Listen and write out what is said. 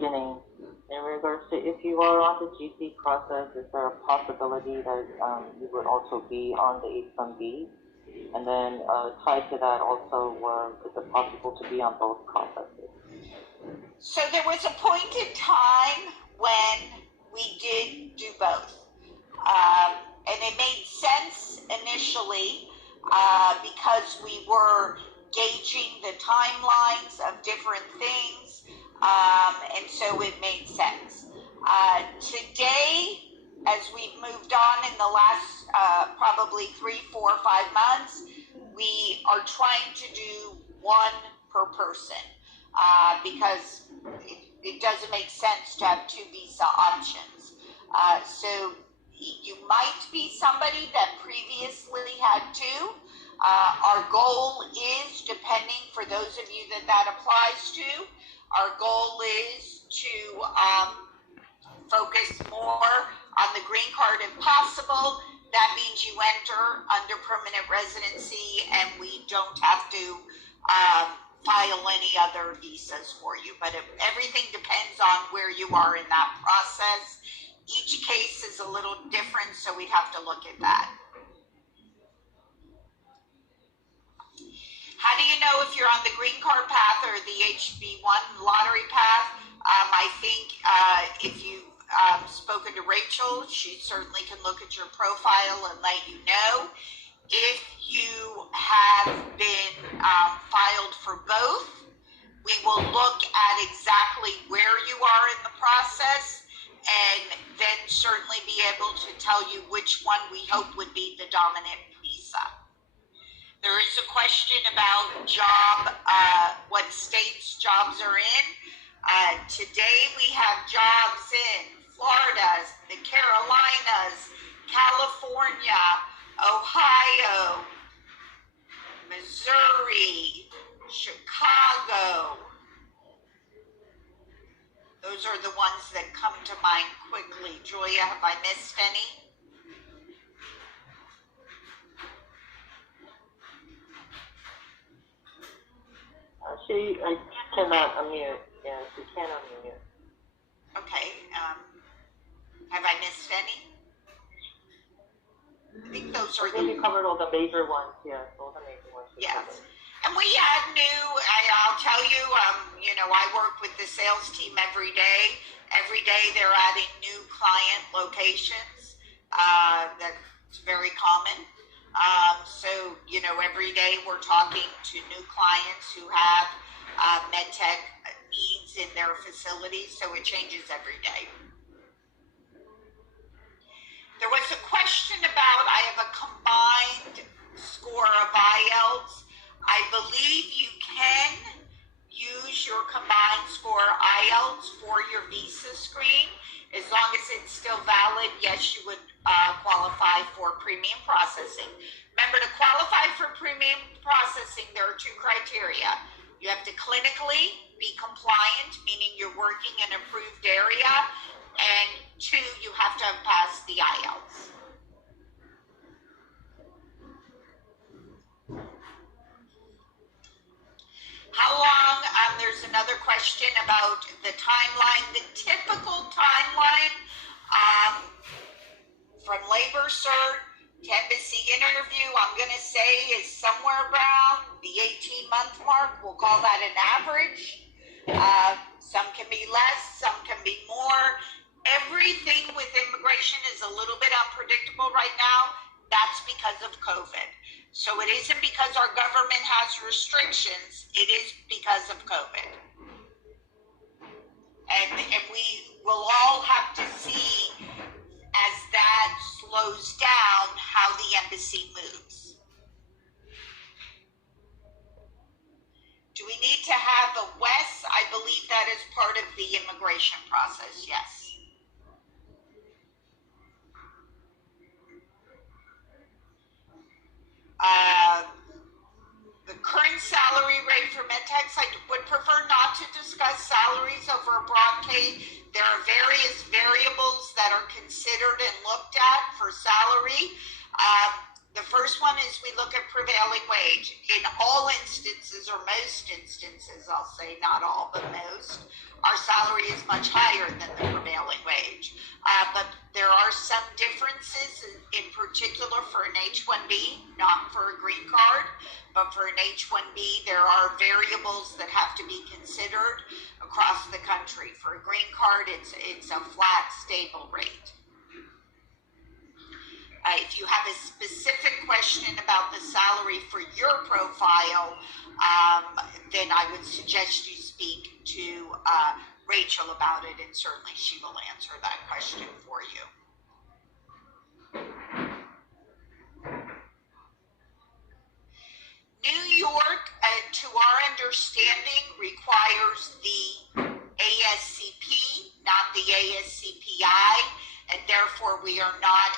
beginning, in regards to if you are on the GC process, is there a possibility that you would also be on the H-1B? And then tied to that also, is it possible to be on both processes? So there was a point in time when we did do both. And it made sense initially because we were gauging the timelines of different things, and so it made sense. Today, as we've moved on in the last probably 3, 4, 5 months, we are trying to do one per person because it doesn't make sense to have 2 visa options. So you might be somebody that previously had 2. Our goal is, depending for those of you that applies to, our goal is to focus more on the green card if possible. That means you enter under permanent residency and we don't have to file any other visas for you. But everything depends on where you are in that process. Each case is a little different, so we'd have to look at that. How do you know if you're on the green card path or the HB1 lottery path? I think if you've spoken to Rachel, she certainly can look at your profile and let you know. If you have been filed for both, we will look at exactly where you are in the process and then certainly be able to tell you which one we hope would be the dominant visa. There is a question about job, what states jobs are in. Today we have jobs in Florida, the Carolinas, California, Ohio, Missouri, Chicago. Those are the ones that come to mind quickly. Julia, have I missed any? I cannot unmute. Yeah, she can unmute. Okay. Have I missed any? I think those are you covered all the major ones. Yeah, all the major ones. Yes. And we add new, I'll tell you, you know, I work with the sales team every day. Every day they're adding new client locations. That's very common. So, you know, every day we're talking to new clients who have medtech needs in their facilities, so it changes every day. There was a question about, I have a combined score of IELTS. I believe you can use your combined score IELTS for your visa screen. As long as it's still valid, yes, you would qualify for premium processing. Remember, to qualify for premium processing, there are 2 criteria. You have to clinically be compliant, meaning you're working in an approved area, and 2, you have to have passed the IELTS. How long? There's another question about the timeline. The typical timeline from labor cert to embassy interview, I'm going to say, is somewhere around the 18-month mark. We'll call that an average. Some can be less, some can be more. Everything with immigration is a little bit unpredictable right now. That's because of COVID. So it isn't because our government has restrictions, it is because of COVID. And we will all have to see, as that slows down, how the embassy moves. Do we need to have a WES? I believe that is part of the immigration process, yes. The current salary rate for medtechs, I would prefer not to discuss salaries over a broad case. There are various variables that are considered and looked at for salary. The first one is we look at prevailing wage. In all instances, or most instances, I'll say not all, but most, our salary is much higher than the prevailing wage. But there are some differences, in particular for an H-1B, not for a green card, but for an H-1B, there are variables that have to be considered across the country. For a green card, it's a flat, stable rate. If you have a specific question about the salary for your profile, then I would suggest you speak to Rachel about it, and certainly she will answer that question for you. New York, to our understanding, requires the ASCP, not the ASCPI, and therefore we are not